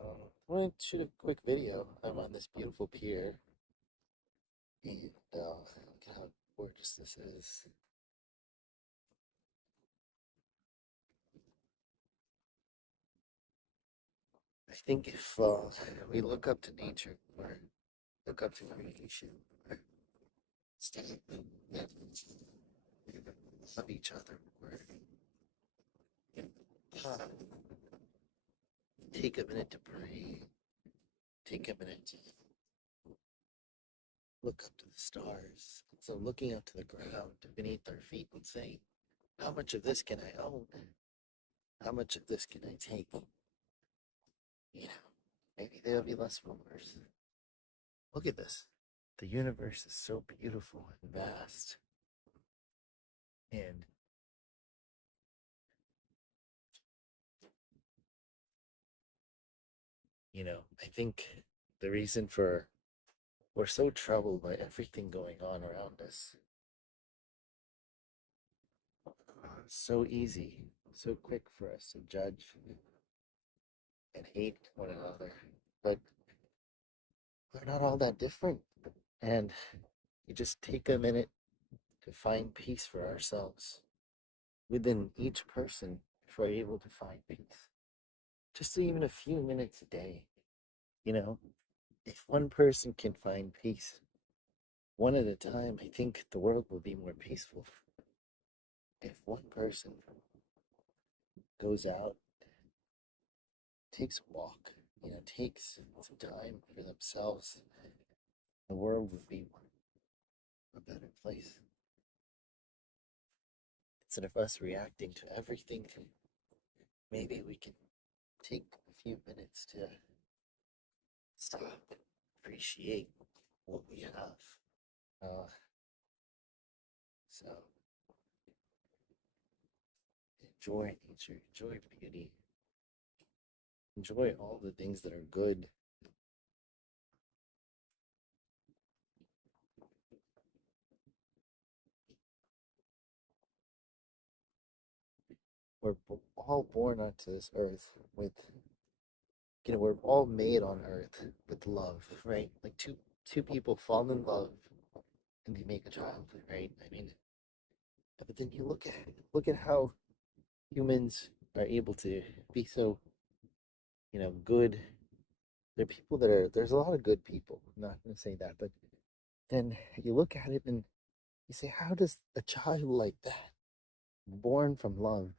I want to shoot a quick video. I'm on this beautiful pier, and look at how gorgeous this is. I think if we look up to nature or look up to creation, or stop and love each other, or uh, take a minute to pray, take a minute to look up to the stars. So looking up to the ground beneath our feet and saying, how much of this can I own? How much of this can I take? You know, maybe there'll be less wars. Look at this. The universe is so beautiful and vast. And, I think the reason for we're so troubled by everything going on around us, so easy, so quick for us to judge and hate one another. But we're not all that different. And you just take a minute to find peace for ourselves within each person if we're able to find peace. Just even a few minutes a day, you know, if one person can find peace one at a time, I think the world will be more peaceful. If one person goes out, takes a walk, takes some time for themselves, the world would be a better place. Instead of us reacting to everything, maybe we can take a few minutes to stop and appreciate what we have. Uh, so enjoy nature, enjoy beauty, enjoy all the things that are good. We're all born onto this earth with, we're all made on earth with love, right? Like two people fall in love and they make a child, right? I mean, but then you look at how humans are able to be so, good. There are people there's a lot of good people. I'm not going to say that, but then you look at it and you say, how does a child like that, born from love,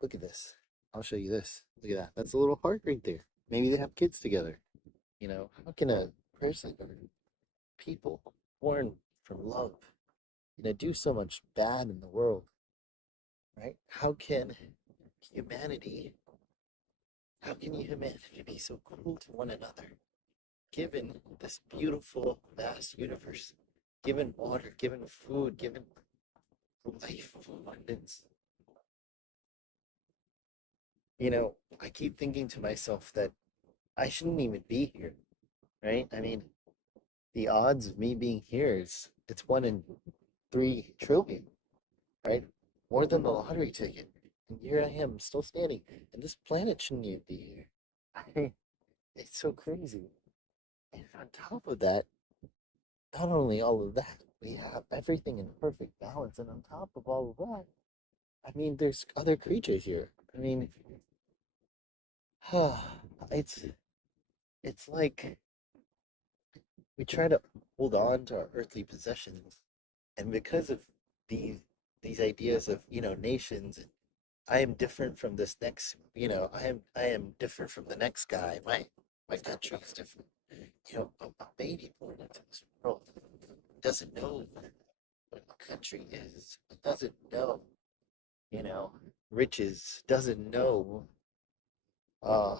look at this. I'll show you this. Look at that. That's a little heart right there. Maybe they have kids together. How can a person or people born from love, do so much bad in the world, right? Humanity, how can humanity be so cruel to one another, given this beautiful, vast universe, given water, given food, given life of abundance? I keep thinking to myself that I shouldn't even be here, right? I mean, the odds of me being here is it's 1 in 3 trillion, right? More than the lottery ticket. And here I am, still standing, and this planet shouldn't even be here. I mean, it's so crazy. And on top of that, not only all of that, we have everything in perfect balance. And on top of all of that, I mean, there's other creatures here. I mean, it's it's like we try to hold on to our earthly possessions, and because of these these ideas of nations, and I am different from this next, I am different from the next guy. My country is different. A baby born into this world doesn't know what a country is. It doesn't know, you know, riches. Uh,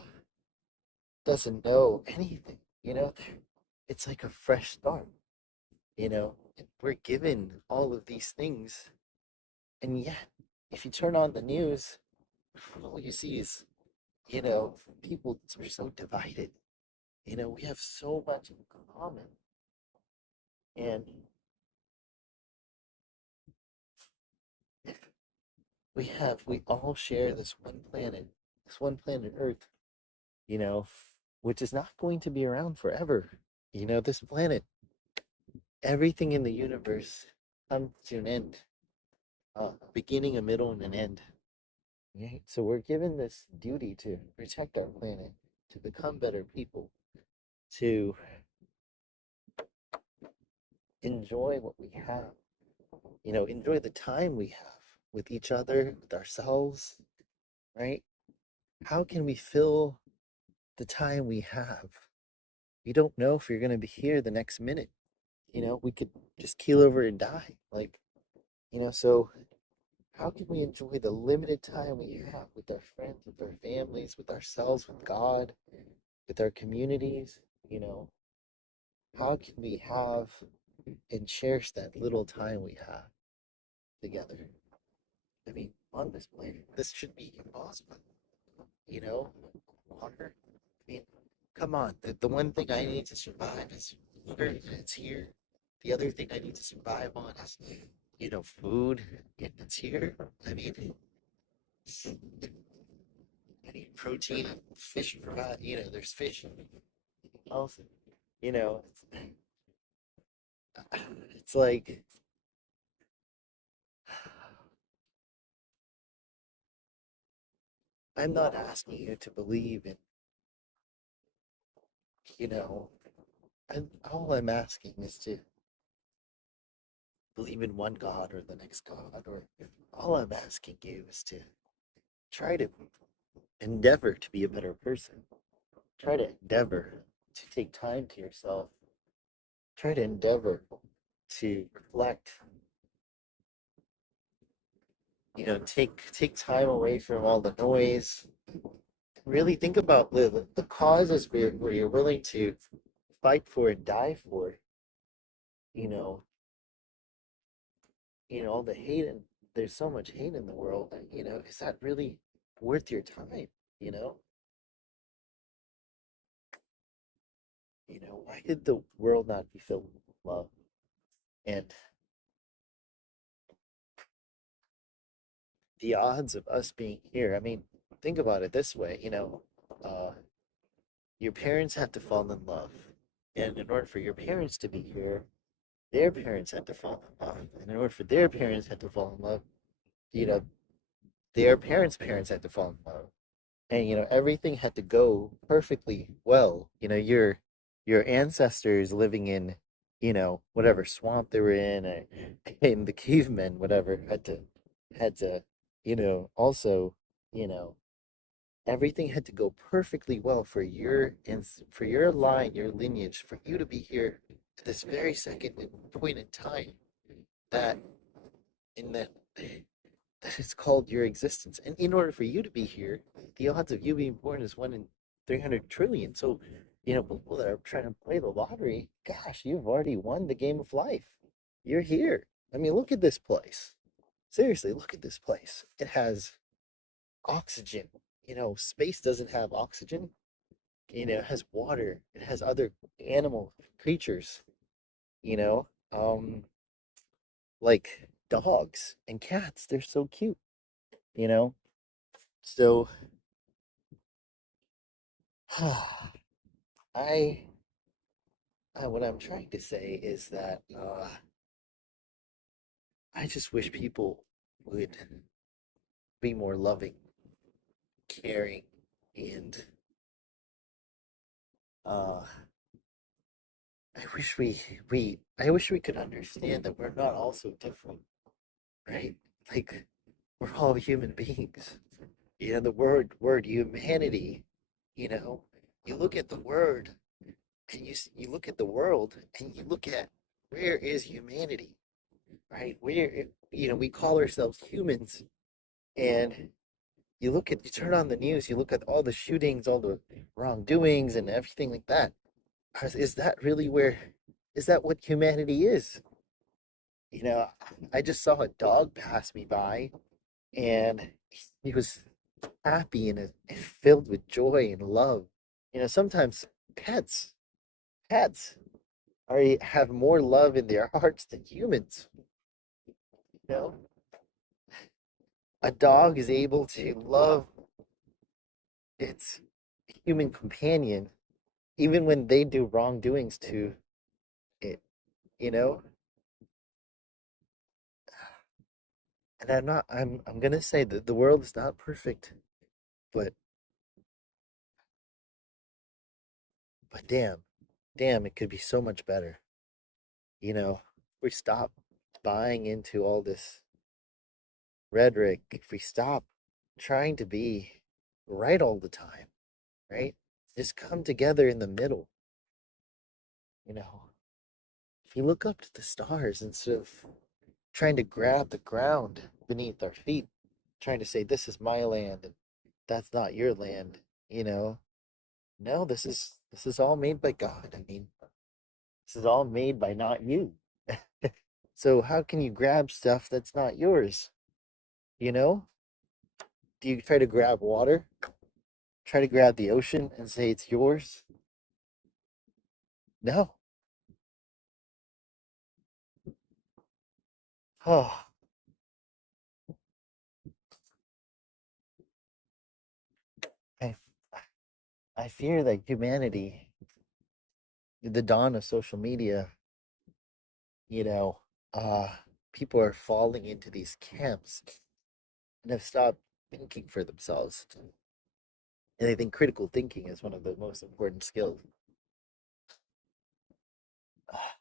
doesn't know anything. It's like a fresh start. And we're given all of these things, and yet, if you turn on the news, all you see is, people are so divided. We have so much in common, and we all share this one planet Earth, you know, which is not going to be around forever. This planet, everything in the universe comes to an end, beginning, a middle, and an end. Right? So we're given this duty to protect our planet, to become better people, to enjoy what we have, enjoy the time we have with each other, with ourselves, right? How can we fill the time we have? You don't know if you're going to be here the next minute. We could just keel over and die. So how can we enjoy the limited time we have with our friends, with our families, with ourselves, with God, with our communities? You know, how can we have and cherish that little time we have together? I mean, on this planet, this should be impossible. You know, Water. I mean, come on. The one thing I need to survive is water, and it's here. The other thing I need to survive on is, food, and it's here. I mean, I need protein, fish provide. There's fish. Also, you know, it's like I'm not asking you to believe in, you know, all I'm asking is to believe in one God or the next God, or all I'm asking you is to try to endeavor to be a better person. Try to endeavor to take time to yourself. Try to endeavor to reflect. Take time away from all the noise. Really think about the causes where you're willing to fight for and die for. You know, all the hate, and there's so much hate in the world. Is that really worth your time? You know, why did the world not be filled with love? And the odds of us being here, I mean, think about it this way, uh, your parents had to fall in love. And in order for your parents to be here, their parents had to fall in love. And in order for their parents had to fall in love, you know, their parents' had to fall in love. And everything had to go perfectly well. Your ancestors living in, whatever swamp they were in, or in the cavemen, whatever, had to, also, you know, everything had to go perfectly well for for your line, your lineage, for you to be here at this very second point in time that in that that is called your existence. And in order for you to be here, the odds of you being born is 1 in 300 trillion. So, people that are trying to play the lottery, gosh, you've already won the game of life. You're here. I mean, look at this place. Seriously, look at this place. It has oxygen. Space doesn't have oxygen. It has water. It has other animal creatures, you know, um, like dogs and cats. They're so cute, you know. So, I, what I'm trying to say is that I just wish people would be more loving, caring, and uh, I wish we could understand that we're not all so different, right? Like we're all human beings. The word humanity, you know, you look at the word and you look at the world and you look at where is humanity, right? We call ourselves humans, and you turn on the news, you look at all the shootings, all the wrongdoings and everything like that. Is that really is that what humanity is? You know, I just saw a dog pass me by, and he was happy and filled with joy and love. Sometimes pets, pets have more love in their hearts than humans. You know, a dog is able to love its human companion, even when they do wrongdoings to it, you know? And I'm gonna say that the world is not perfect, but damn, it could be so much better. If we stop buying into all this rhetoric, if we stop trying to be right all the time, right? Just come together in the middle, you know. If you look up to the stars instead of trying to grab the ground beneath our feet, trying to say this is my land and that's not your land, you know. No, this is all made by God. I mean, this is all made by not you. So how can you grab stuff that's not yours? You know? Do you try to grab water? Try to grab the ocean and say it's yours? No. Oh, I I fear that humanity, the dawn of social media, you know, uh, people are falling into these camps and have stopped thinking for themselves. And I think critical thinking is one of the most important skills.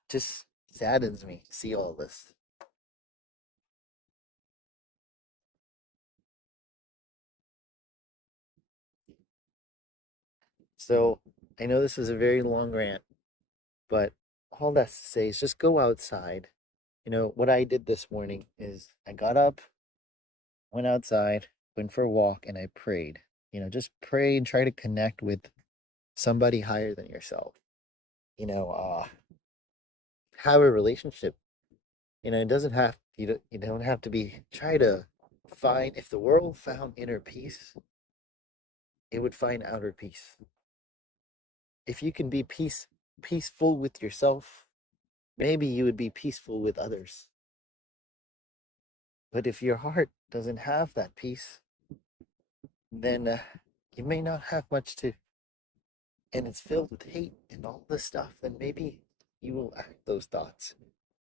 Just saddens me to see all this. So I know this is a very long rant, but all that's to say is just go outside. What I did this morning is I got up, went outside, went for a walk, and I prayed. Just pray and try to connect with somebody higher than yourself. Have a relationship. It doesn't have you don't have to be try to find if the world found inner peace, it would find outer peace. If you can be peaceful with yourself, maybe you would be peaceful with others. But if your heart doesn't have that peace, then you may not have much to, and it's filled with hate and all this stuff, then maybe you will act those thoughts.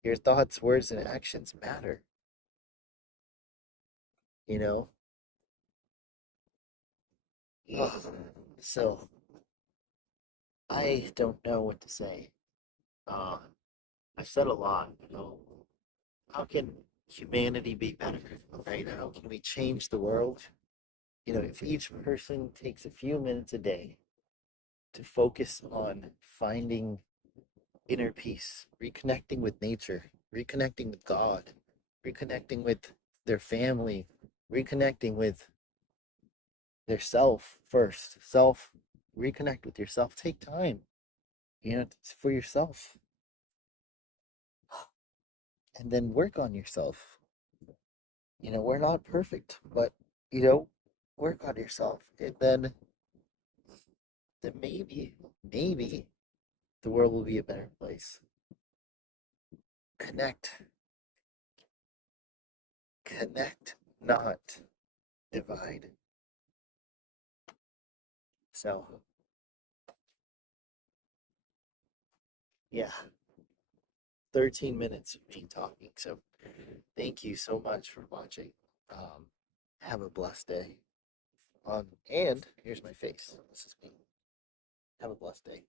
Your thoughts, words, and actions matter, you know? Ugh. So I don't know what to say. Uh, I've said a lot. How can humanity be better, right? How can we change the world? If each person takes a few minutes a day to focus on finding inner peace, reconnecting with nature, reconnecting with God, reconnecting with their family, reconnecting with their self first. Reconnect with yourself. Take time, for yourself, and then work on yourself. We're not perfect, but, you know, work on yourself. And then maybe the world will be a better place. Connect, connect, not divide. So, yeah, 13 minutes of me talking. So, thank you so much for watching. Um, have a blessed day. And here's my face. This is me. Have a blessed day.